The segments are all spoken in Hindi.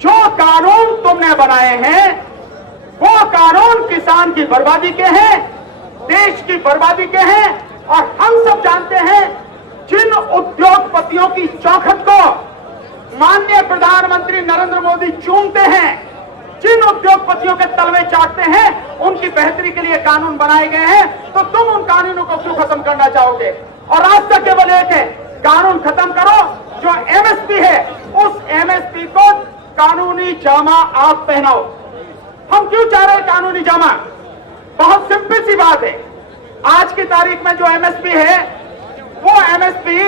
जो कानून तुमने बनाए हैं वो कानून किसान की बर्बादी के हैं, देश की बर्बादी के हैं। और हम सब जानते हैं जिन उद्योगपतियों की चौखट को माननीय प्रधानमंत्री नरेंद्र मोदी चूमते हैं, जिन उद्योगपतियों के तलवे चाटते हैं, उनकी बेहतरी के लिए कानून बनाए गए हैं। तो तुम उन कानूनों को क्यों खत्म करना चाहोगे? और रास्ता केवल एक है, कानून खत्म करो। जो एमएसपी है उस एमएसपी को कानूनी जामा आप पहनाओ। हम क्यों चाह रहे हैं कानूनी जामा? बहुत सिंपल सी बात है। आज की तारीख में जो एमएसपी है वो एमएसपी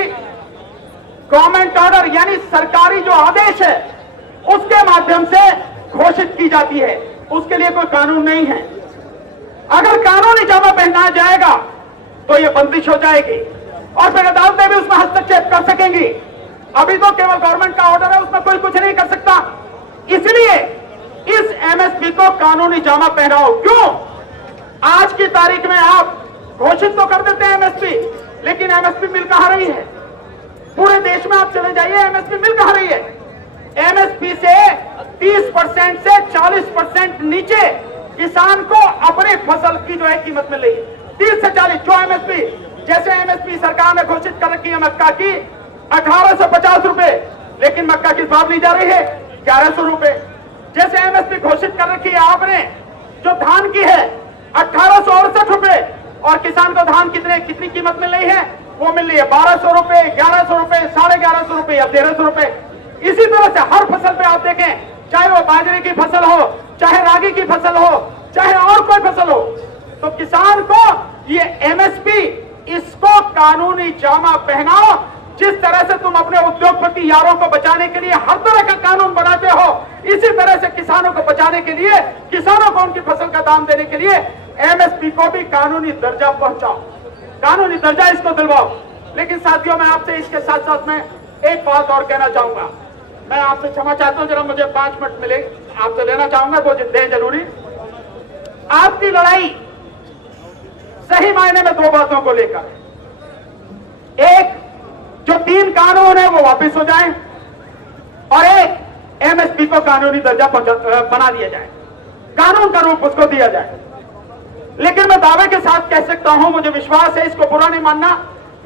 गवर्नमेंट ऑर्डर यानी सरकारी जो आदेश है उसके माध्यम से घोषित की जाती है, उसके लिए कोई कानून नहीं है। अगर कानूनी जामा पहना जाएगा तो ये बंदिश हो जाएगी और फिर अदालतें भी उसमें हस्तक्षेप कर सकेंगी। अभी तो केवल गवर्नमेंट का ऑर्डर है, उसमें कोई कुछ नहीं कर सकता। इसलिए इस एमएसपी को कानूनी जामा पहनाओ। क्यों? आज की तारीख में आप घोषित तो कर देते हैं एमएसपी, लेकिन एमएसपी मिल कहां रही है? पूरे देश में आप चले जाइए, एमएसपी मिल कहां रही है? एमएसपी से 30% से 40% नीचे किसान को अपने फसल की जो है कीमत मिल रही है। 30 से 40 जो एमएसपी, जैसे एमएसपी सरकार ने घोषित कर रखी है मक्का की 1850 रुपए, लेकिन मक्का किस भाव ली जा रही है? 1100 रुपए। जैसे एमएसपी घोषित कर रखी है आपने जो धान की है 1868 रुपए, और किसान को धान कितनी कीमत मिल रही है? वो मिल रही है 1200 रुपए, 1100 रुपए, 1150 रुपए या 1300 रुपए। इसी तरह से हर फसल पे आप देखें, चाहे वो बाजरे की फसल हो, चाहे रागी की फसल हो, चाहे और कोई फसल हो, तो किसान को ये एमएसपी, इसको कानूनी जामा पहनाओ। जिस तरह से तुम अपने उद्योगपति यारों को बचाने के लिए हर तरह का कानून बनाते हो, इसी तरह से किसानों को बचाने के लिए, किसानों को उनकी फसल का दाम देने के लिए एमएसपी को भी कानूनी दर्जा पहुंचाओ, कानूनी दर्जा इसको दिलवाओ। लेकिन साथियों, मैं आपसे इसके साथ साथ में एक बात और कहना चाहूंगा। मैं आपसे क्षमा चाहता हूं, जरा मुझे 5 मिनट मिले, आपसे लेना चाहूंगा, वो दें जरूरी। आपकी लड़ाई सही मायने में 2 बातों को लेकर है। एक, जो 3 कानून है वो वापस हो जाए, और एक, एमएसपी को कानूनी दर्जा बना दिया जाए, कानून का रूप उसको दिया जाए। लेकिन मैं दावे के साथ कह सकता हूं, मुझे विश्वास है, इसको बुरा नहीं मानना,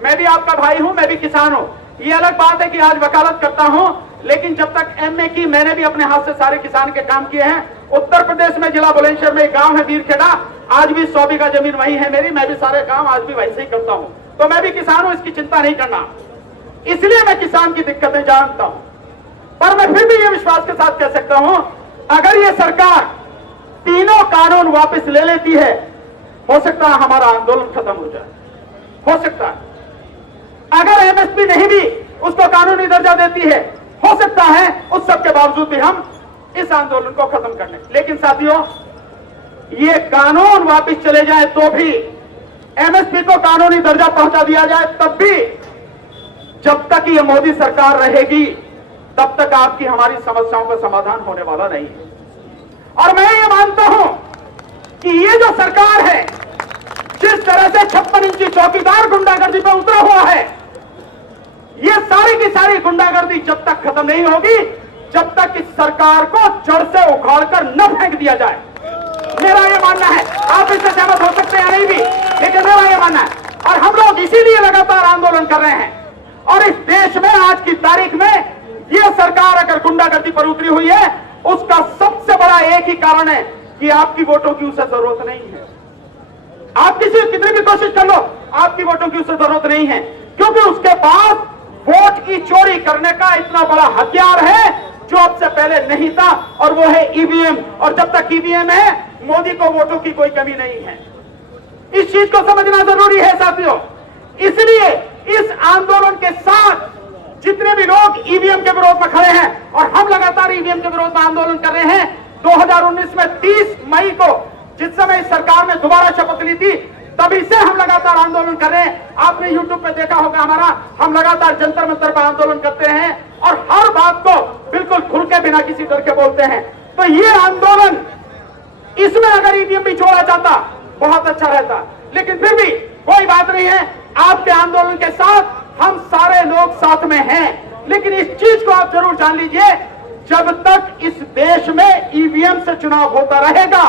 मैं भी आपका भाई हूं, मैं भी किसान हूं। ये अलग बात है कि आज वकालत करता हूं, लेकिन जब तक एमए की, मैंने भी अपने हाथ से सारे किसान के काम किए हैं। उत्तर प्रदेश में जिला बुलंदशहर में एक गांव है वीरखेड़ा, आज भी 100 बीघा जमीन वही है मेरी, मैं भी सारे काम आज भी वैसे ही करता हूं। तो मैं भी किसान हूं, इसकी चिंता नहीं करना। इसलिए मैं किसान की दिक्कतें जानता हूं, पर मैं फिर भी ये विश्वास के साथ कह सकता हूं, अगर ये सरकार तीनों कानून वापस ले लेती है, हो सकता है हमारा आंदोलन खत्म हो जाए, हो सकता है। अगर एमएसपी नहीं भी उसको कानूनी दर्जा देती है, हो सकता है उस सब के बावजूद भी हम इस आंदोलन को खत्म कर लें। लेकिन साथियों, ये कानून वापस चले जाए तो भी, एमएसपी को कानूनी दर्जा पहुंचा दिया जाए तब भी, जब तक ये मोदी सरकार रहेगी तब तक आपकी हमारी समस्याओं का समाधान होने वाला नहीं है। और मैं ये मानता हूं कि ये जो सरकार है, जिस तरह से 56 इंची चौकीदार गुंडागर्दी पे उतरा हुआ है, ये सारी की सारी गुंडागर्दी जब तक खत्म नहीं होगी, जब तक इस सरकार को जड़ से उखाड़कर न फेंक दिया जाए। मेरा ये मानना है, आप इससे सहमत हो सकते हैं नहीं भी, लेकिन मेरा ये मानना है। और हम लोग इसीलिए लगातार आंदोलन कर रहे हैं। और इस देश में आज की तारीख में ये सरकार अगर गुंडागर्दी पर उतरी हुई है, उसका सबसे बड़ा एक ही कारण है कि आपकी वोटों की उसे जरूरत नहीं है। आप कितनी भी कोशिश कर लो, आपकी वोटों की उसे जरूरत नहीं है, क्योंकि उसके पास वोट की चोरी करने का इतना बड़ा हथियार है जो अब से पहले नहीं था, और वो है ईवीएम। और जब तक ईवीएम है, मोदी को वोटों की कोई कमी नहीं है। इस चीज को समझना जरूरी है साथियों। इसलिए इस आंदोलन के साथ जितने भी लोग ईवीएम के विरोध में खड़े हैं, और हम लगातार ईवीएम के विरोध में आंदोलन कर रहे हैं। 2019 में 30 मई को, जिस समय इस सरकार ने दोबारा शपथ ली थी, तभी से हम लगातार आंदोलन कर रहे हैं। आपने यूट्यूब पे देखा होगा हमारा, हम लगातार जंतर मंतर पर आंदोलन करते हैं और हर बात को बिल्कुल खुल के बिना किसी डर के बोलते हैं। तो ये आंदोलन, इसमें अगर ईवीएम भी जोड़ा जाता बहुत अच्छा रहता, लेकिन फिर भी कोई बात नहीं है। आपके आंदोलन के साथ हम सारे लोग साथ में हैं। लेकिन इस चीज को आप जरूर जान लीजिए, जब तक इस ईवीएम से चुनाव होता रहेगा,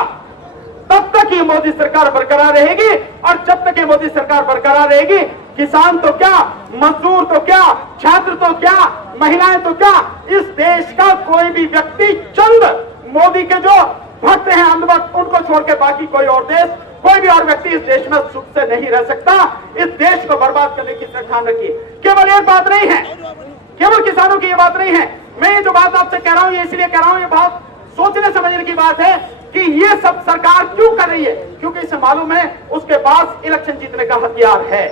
तब तक ये मोदी सरकार बरकरार रहेगी। और जब तक ये मोदी सरकार बरकरार रहेगी, किसान तो क्या, मजदूर तो क्या, छात्र तो क्या, महिलाएं तो क्या, इस देश का कोई भी व्यक्ति, चंद मोदी के जो भक्त हैं, अंधभक्त, उनको छोड़ के बाकी कोई और देश, कोई भी और व्यक्ति इस देश में सुख से नहीं रह सकता। इस देश को बर्बाद करने की ध्यान रखिए। केवल एक बात नहीं है, केवल किसानों की ये बात नहीं है। मैं ये जो बात आपसे कह रहा हूं, ये इसलिए कह रहा हूं, ये बहुत सोचने समझने की बात है कि ये सब सरकार क्यों कर रही है, क्योंकि इसे मालूम है उसके पास इलेक्शन जीतने का हथियार है।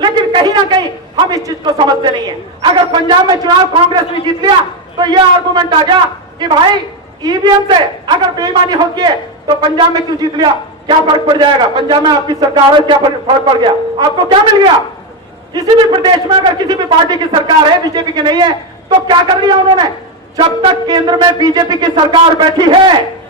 लेकिन कहीं ना कहीं हम इस चीज को समझते नहीं है। अगर पंजाब में चुनाव कांग्रेस ने जीत लिया तो यह आर्गुमेंट आ गया कि भाई ईवीएम से अगर बेईमानी होती है तो पंजाब में क्यों जीत लिया, क्या फर्क पड़ जाएगा, पंजाब में आपकी सरकार है, क्या फर्क पड़ गया, आपको क्या मिल गया। किसी भी प्रदेश में अगर किसी भी पार्टी की सरकार है, बीजेपी की नहीं है, तो क्या कर लिया उन्होंने। जब तक केंद्र में बीजेपी की सरकार बैठी है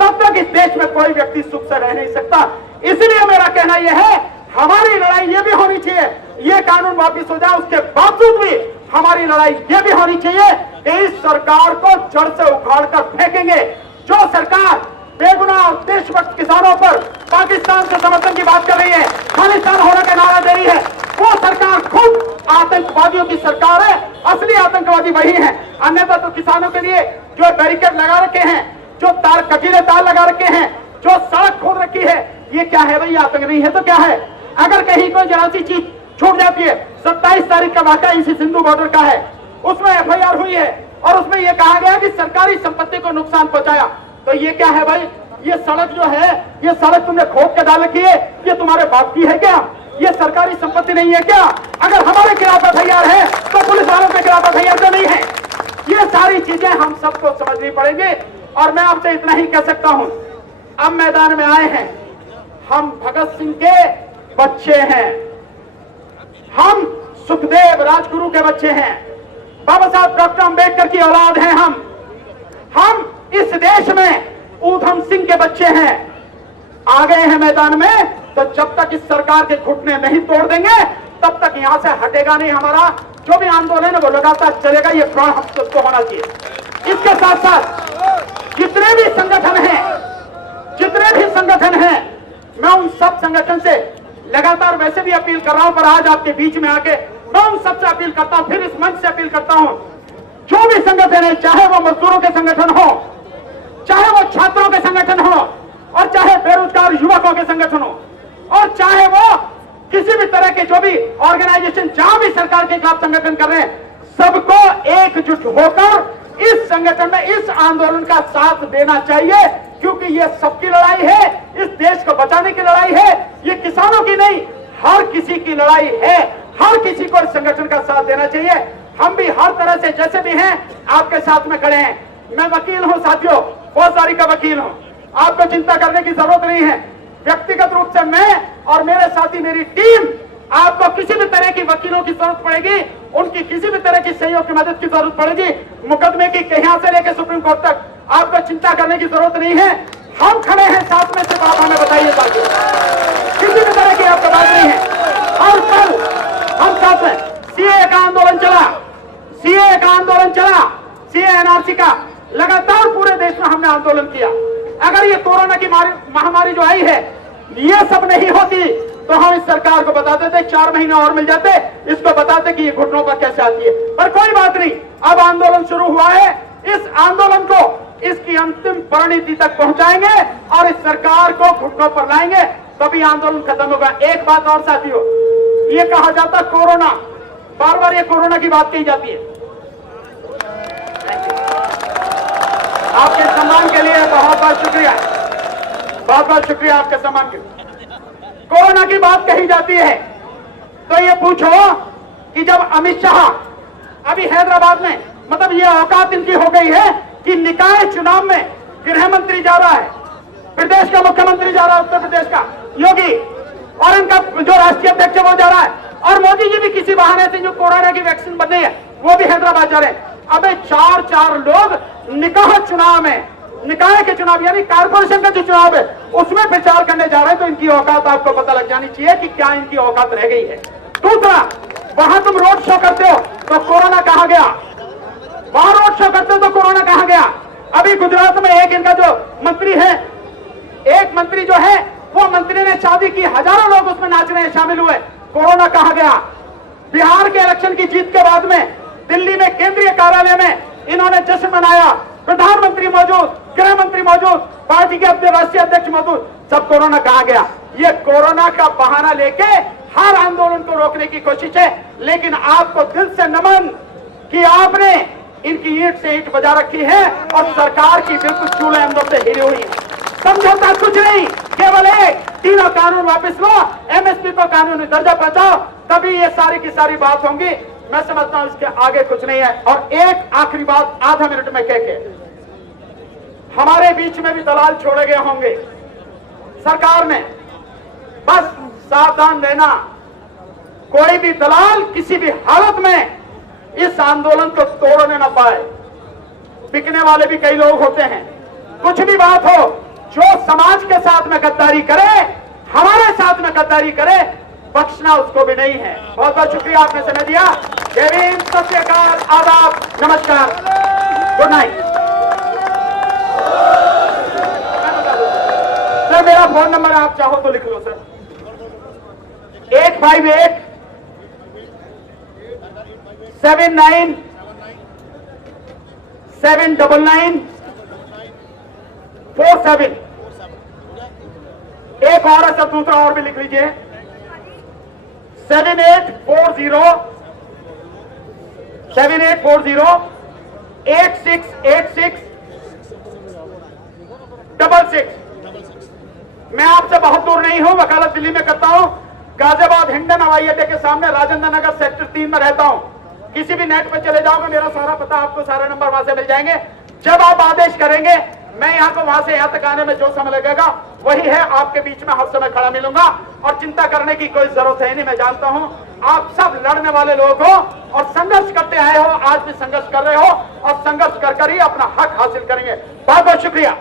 तब तक इस देश में कोई व्यक्ति सुख से रह नहीं सकता। इसलिए मेरा कहना यह है, हमारी लड़ाई ये भी होनी चाहिए, ये कानून वापिस हो जाए, उसके बावजूद भी हमारी लड़ाई ये भी होनी चाहिए कि इस सरकार को जड़ से उखाड़ कर फेंकेंगे। जो सरकार बेगुनाह और देशभक्त किसानों पर पाकिस्तान से समर्थन की बात कर रही है, खालिस्तान होने का नारा दे रही है, वो सरकार खुद आतंकवादियों की सरकार है। असली आतंकवादी वही है। अन्यथा तो किसानों के लिए जो बैरिकेड लगा रखे हैं, जो तार कटीले तार लगा रखे हैं, जो सड़क खोद रखी है, ये क्या है भाई, आतंक नहीं है तो क्या है। अगर कहीं कोई जरा सी चीज छूट जाती है, 27 तारीख का वाकया इसी सिंधु बॉर्डर का है, उसमें एफआईआर हुई है और उसमें यह कहा गया कि सरकारी संपत्ति को नुकसान पहुंचाया। तो ये क्या है भाई, ये सड़क जो है, ये सड़क तुमने खोद के डाल रखी है, ये तुम्हारे बाप की है क्या, ये सरकारी संपत्ति नहीं है क्या। अगर हमारे खिलाफ एफआईआर है तो पुलिस वालों के खिलाफ एफआईआर तो नहीं है। ये सारी चीजें हम सबको समझनी पड़ेंगी। और मैं आपसे इतना ही कह सकता हूं, अब मैदान में आए हैं, हम भगत सिंह के बच्चे हैं, हम सुखदेव राजगुरु के बच्चे हैं, बाबा साहब डॉक्टर अंबेडकर की औलाद हैं हम इस देश में ऊधम सिंह के बच्चे हैं। आ गए हैं मैदान में, तो जब तक इस सरकार के घुटने नहीं तोड़ देंगे तब तक यहां से हटेगा नहीं हमारा जो भी आंदोलन है, वो लगातार चलेगा। ये प्रण हम सबको होना चाहिए। इसके साथ साथ जितने भी संगठन हैं, मैं उन सब संगठन से लगातार वैसे भी अपील कर रहा हूं, पर आज आपके बीच में आके मैं उन सबसे अपील करता हूं, फिर इस मंच से अपील करता हूं, जो भी संगठन है, चाहे वो मजदूरों के संगठन हो, चाहे वो छात्रों के संगठन हो, और चाहे बेरोजगार युवकों के संगठन हो, और चाहे वो किसी भी तरह के जो भी ऑर्गेनाइजेशन जहां भी सरकार के खिलाफ संगठन कर रहे हैं, सबको एकजुट होकर इस संगठन में इस आंदोलन का साथ देना चाहिए। क्योंकि ये सबकी लड़ाई है, इस देश को बचाने की लड़ाई है, ये किसानों की नहीं, हर किसी की लड़ाई है। हर किसी को इस संगठन का साथ देना चाहिए। हम भी हर तरह से जैसे भी हैं आपके साथ में खड़े हैं। मैं वकील हूं साथियों, फौजदारी का वकील हूं, आपको चिंता करने की जरूरत नहीं है। व्यक्तिगत रूप से मैं और मेरे साथी, मेरी टीम, आपको किसी भी तरह की वकीलों की जरूरत पड़ेगी, उनकी किसी भी तरह की सहयोग की मदद की जरूरत पड़ेगी, मुकदमे की यहां से लेकर सुप्रीम कोर्ट तक, आपको चिंता करने की जरूरत नहीं है। हम खड़े हैं साथ में, सिर्फ आप हमें बताइए साथियों, किसी भी तरह की आपको बात नहीं है। और कल हम साथ में सीए का आंदोलन चला, सीए एनआरसी का लगातार पूरे देश में हमने आंदोलन किया। अगर ये कोरोना की महामारी जो आई है, ये सब नहीं होती तो हम इस सरकार को बताते थे 4 महीने और मिल जाते, इसको बताते कि ये घुटनों पर कैसे आती है। पर कोई बात नहीं, अब आंदोलन शुरू हुआ है, इस आंदोलन को इसकी अंतिम परिणति तक पहुंचाएंगे और इस सरकार को घुटनों पर लाएंगे, तभी आंदोलन खत्म होगा। एक बात और साथियों, ये कहा जाता कोरोना, बार बार ये कोरोना की बात कही जाती है। आपके सम्मान के लिए बहुत बहुत शुक्रिया, बहुत बहुत शुक्रिया आपके सम्मान के लिए। कोरोना की बात कही जाती है तो ये पूछो कि जब अमित शाह अभी हैदराबाद में, मतलब ये औकात इनकी हो गई है कि निकाय चुनाव में गृह मंत्री जा रहा है, प्रदेश का मुख्यमंत्री जा रहा है, उत्तर प्रदेश का योगी, और इनका जो राष्ट्रीय अध्यक्ष है वो जा रहा है, और मोदी जी भी किसी बहाने से जो कोरोना की वैक्सीन बन रही है वो भी हैदराबाद जा रहे हैं। अबे 4 लोग निकाय चुनाव में, निकाय के चुनाव यानी कारपोरेशन का जो चुनाव है उसमें प्रचार करने जा रहे हैं, तो इनकी औकात आपको पता लग जानी चाहिए कि क्या इनकी औकात रह गई है। दूसरा, वहां तुम रोड शो करते हो तो कोरोना कहां गया, वहां रोड शो करते हो तो कोरोना कहां गया। अभी गुजरात में एक इनका जो मंत्री है, एक मंत्री जो है वो मंत्री ने शादी की, हजारों लोग उसमें नाच रहे हैं, शामिल हुए, कोरोना कहां गया? बिहार के इलेक्शन की जीत के बाद में दिल्ली में केंद्रीय कार्यालय में इन्होंने जश्न मनाया, प्रधानमंत्री मौजूद, गृह मंत्री मौजूद, पार्टी के राष्ट्रीय अध्यक्ष मौजूद, सब कोरोना कहां गया? ये कोरोना का बहाना लेके हर आंदोलन को रोकने की कोशिश है। लेकिन आपको दिल से नमन कि आपने इनकी ईंट से ईंट बजा रखी है और सरकार की बिल्कुल चूल्हे अंदर से हिली हुई है। समझौता कुछ नहीं, केवल एक, तीनों कानून वापस लो, एमएसपी को कानूनी दर्जा पहुंचाओ, तभी ये सारी की सारी बात होंगी। मैं समझता हूं इसके आगे कुछ नहीं है। और एक आखिरी बात आधा मिनट में कह के, हमारे बीच में भी दलाल छोड़े गए होंगे सरकार में, बस सावधान रहना, कोई भी दलाल किसी भी हालत में इस आंदोलन को तोड़ने ना पाए। बिकने वाले भी कई लोग होते हैं, कुछ भी बात हो, जो समाज के साथ में गद्दारी करे, हमारे साथ में गद्दारी करे, बख्शना उसको भी नहीं है। बहुत बहुत शुक्रिया आपने समय दिया। जय भीम, सत श्री अकाल, आदाब, नमस्कार, गुड नाइट। सर मेरा फोन नंबर आप चाहो तो लिख लो सर, 858 79 799 47। एक और है सर, दूसरा और भी लिख लीजिए, 7840 8686 66। मैं आपसे बहुत दूर नहीं हूं, वकालत दिल्ली में करता हूं, गाजियाबाद हिंडन हवाई अड्डे के सामने राजेंद्र नगर सेक्टर 3 में रहता हूं। किसी भी नेट पे चले जाओगे, मेरा सारा पता, आपको सारे नंबर वहां से मिल जाएंगे। जब आप आदेश करेंगे, मैं यहां को वहां से यहां तक आने में जो समय लगेगा वही है, आपके बीच में हर समय खड़ा मिलूंगा और चिंता करने की कोई जरूरत है नहीं। मैं जानता हूं आप सब लड़ने वाले लोग हो और संघर्ष करते आए हो, आज भी संघर्ष कर रहे हो और संघर्ष कर ही अपना हक हासिल करेंगे। बहुत बहुत शुक्रिया।